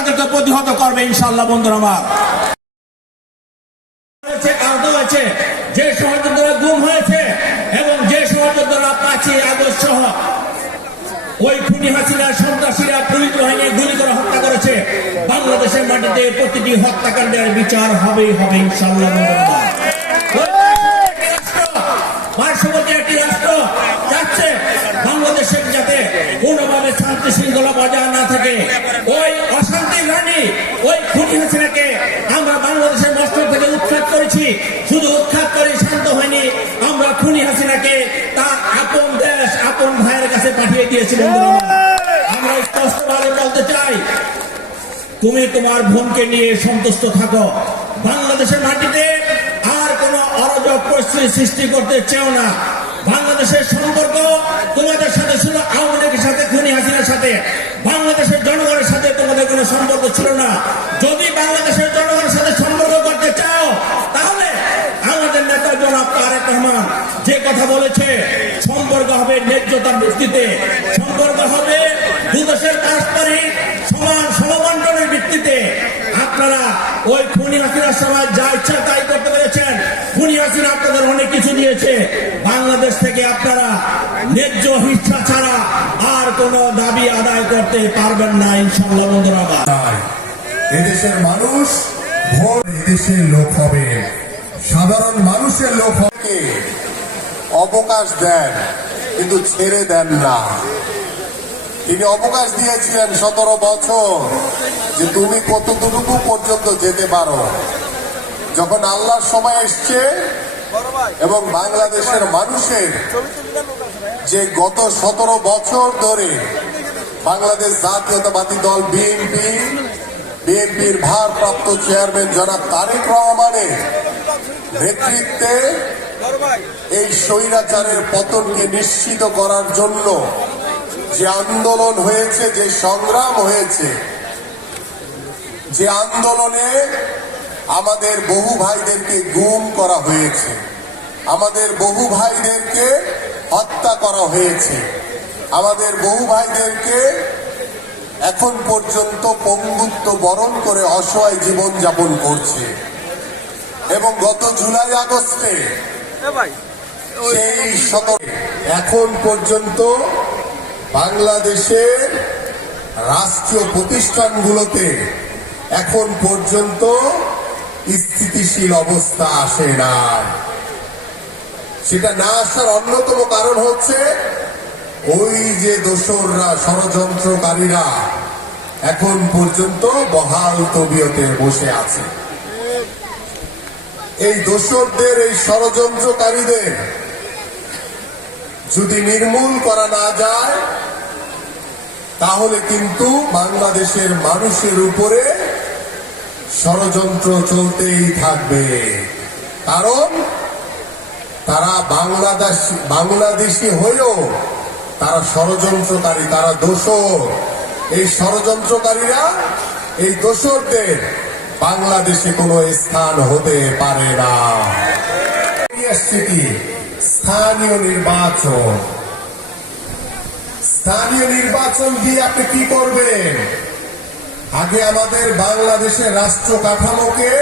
তাদেরকে প্রতিহত করবে ইনশাআল্লাহ। বন্ধুরা আমার, যে সহযোদ্ধারা গুম হয়েছে এবং যে সহযোদ্ধারা 5ই আগস্ট সহ ওই খুনি হাসিনার সন্ত্রাসীরা পুলিশ বাহিনী গুলি করে হত্যা করেছে, বাংলাদেশের মাটিতে প্রতিটি হত্যাকাণ্ডের বিচার হবেই হবে ইনশাআল্লাহ। পার্শ্ববর্তী একটি রাষ্ট্র চাচ্ছে বাংলাদেশের যাতে কোনোভাবে শান্তি শৃঙ্খলা বজায় না থাকে। ওই অশান্তির রানী ওই খুনি হাসিনাকে আমরা বাংলাদেশের মস্তক থেকে উৎখাত করেছি। শুধু উৎখাত করে শান্ত হয়নি, আমরা খুনি হাসিনাকে তার আপন দেশ আপন ভাইয়ের কাছে পাঠিয়ে দিয়েছি। আমরা স্পষ্টভাবে বলতে চাই, তুমি তোমার বোনকে নিয়ে সন্তুষ্ট থাকো। বাংলাদেশের মাটিতে আর কোন অরাজক পরিস্থিতি সৃষ্টি করতে চেও না। বাংলাদেশের সম্পর্ক তোমাদের সাথে ছিল আওয়ামী লীগের সাথে, খুনি হাসিনার সাথে। বাংলাদেশের জনগণের সাথে তোমাদের কোনো সম্পর্ক ছিল না। যদি বাংলাদেশের জনগণের সাথে সম্পর্ক করতে চাও, তাহলে আমাদের নেতা জনাব তারেক রহমান যে কথা বলেছে, সম্পর্ক হবে ন্যায্যতার ভিত্তিতে, সম্পর্ক হবে দুদেশের পারস্পরিক সমান সমবন্টনের ভিত্তিতে। আপনারা ওই খুনি হাসিনার সময় যা ইচ্ছা তাই করতে পেরেছেন। খুনি হাসিনা আপনাদের অনেক কিছু দিয়েছে। বাংলাদেশ থেকে আপনারা ন্যায্য হিস্সা ছাড়া আর কোন দাবি আদায় করতে পারবেন না ইনশাআল্লাহ। বন্ধুরা, এদেশের মানুষ ভোট এদেশের লোক হবে, সাধারণ মানুষের লোক হবে। অবকাশ দেন কিন্তু ছেড়ে দেন না। তিনি অবকাশ দিয়েছিলেন 17 বছর, যে তুমি কতটুকু পর্যন্ত যেতে পারো। যখন আল্লাহর সময় এসছে এবং বাংলাদেশের মানুষের যে গত 17 বছর ধরে বাংলাদেশ জাতীয়তাবাদী দল বিএনপির ভারপ্রাপ্ত চেয়ারম্যান জনাব তারেক রহমানের নেতৃত্বে এই স্বৈরাচারের পতনকে নিশ্চিত করার জন্য যে আন্দোলন হয়েছে, যে সংগ্রাম হয়েছে, যে আন্দোলনে আমাদের বহু ভাইদেরকে গুম করা হয়েছে, আমাদের বহু ভাইদেরকে হত্যা করা হয়েছে, আমাদের বহু ভাইদেরকে এখন পর্যন্ত পঙ্গুত্ব বরণ করে অসহায় জীবন যাপন করছে। এবং গত জুলাই আগস্টে সেই এখন পর্যন্ত বাংলাদেশের রাষ্ট্রীয় প্রতিষ্ঠানগুলোতে এখন পর্যন্ত স্থিতিশীল অবস্থা আসে না। সেটা না আসার অন্যতম কারণ হচ্ছে ওই যে দোসররা, ষড়যন্ত্রকারীরা এখন পর্যন্ত বহাল তবিয়তে বসে আছে। এই দোসরদের, এই ষড়যন্ত্রকারীদের যদি নির্মূল করা না যায়, তাহলে কিন্তু বাংলাদেশের মানুষের উপরে ষড়যন্ত্র চলতেই থাকবে। কারণ তারা বাংলাদেশি হয়েও তারা ষড়যন্ত্রকারী, তারা দোসর। এই ষড়যন্ত্রকারীরা, এই দোসরদের বাংলাদেশে কোনো স্থান হতে পারে না। স্থানীয় নির্বাচন, স্থানীয় নির্বাচন দিয়ে আপনি কি করবেন? আগে আমাদের বাংলাদেশের রাষ্ট্র কাঠামোকে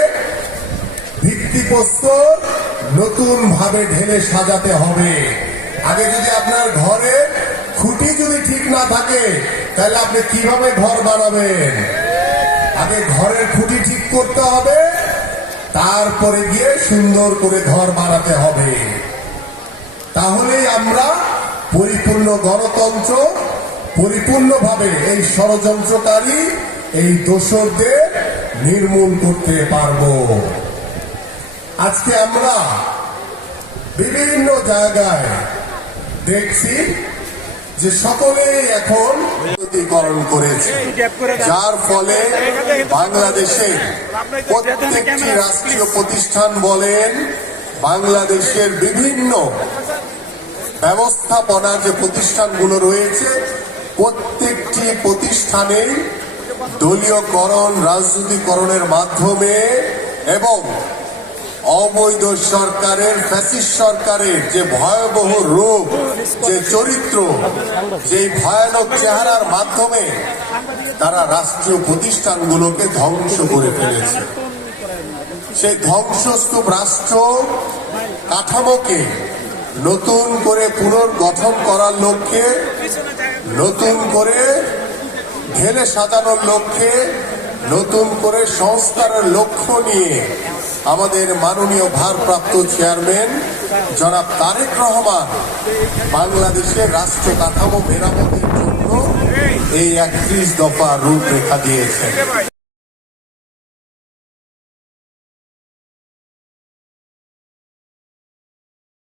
ভিত্তিপ্রস্তর নতুন ভাবে ঢেলে সাজাতে হবে। আগে যদি আপনার ঘরে খুঁটি যদি ঠিক না থাকে, তাহলে আপনি কিভাবে ঘর বানাবেন? আগে ঘরের খুঁটি ঠিক করতে হবে, তারপরে গিয়ে সুন্দর করে ঘর বানাতে হবে। তাহলেই আমরা পরিপূর্ণ গণতন্ত্র, পরিপূর্ণভাবে এই ষড়যন্ত্রকারী, এই দোসরদের নির্মূল করতে পারব। আজকে আমরা বিভিন্ন জায়গায় দেখছি যে সকলেই এখন উন্নতিকরণ করেছে, যার ফলে বাংলাদেশে প্রত্যেকটি রাষ্ট্রীয় প্রতিষ্ঠান বলেন, বাংলাদেশের বিভিন্ন ব্যবস্থাপনার যে প্রতিষ্ঠানগুলো রয়েছে, প্রত্যেকটি প্রতিষ্ঠানেই দলীয়করণ, রাজনীতিকরণের মাধ্যমে এবং অবৈধ সরকারের, ফ্যাসিস্ট সরকারের যে ভয়াবহ রূপ, যে চরিত্র, যে ভয়ানক চেহারার মাধ্যমে তারা রাষ্ট্রীয় প্রতিষ্ঠানগুলোকে ধ্বংস করে ফেলেছে। সেই ধ্বংসস্তূপ রাষ্ট্র কাঠামোকে নতুন করে পুনর্গঠন করার লক্ষ্যে, নতুন করে ঢেলে সাজানোর লক্ষ্যে, নতুন করে সংস্কারের লক্ষ্য নিয়ে আমাদের মাননীয় ভারপ্রাপ্ত চেয়ারম্যান জনাব তারেক রহমান বাংলাদেশের রাষ্ট্র কাঠামো মেরামতের জন্য এই 31 দফা রূপরেখা দিয়েছেন।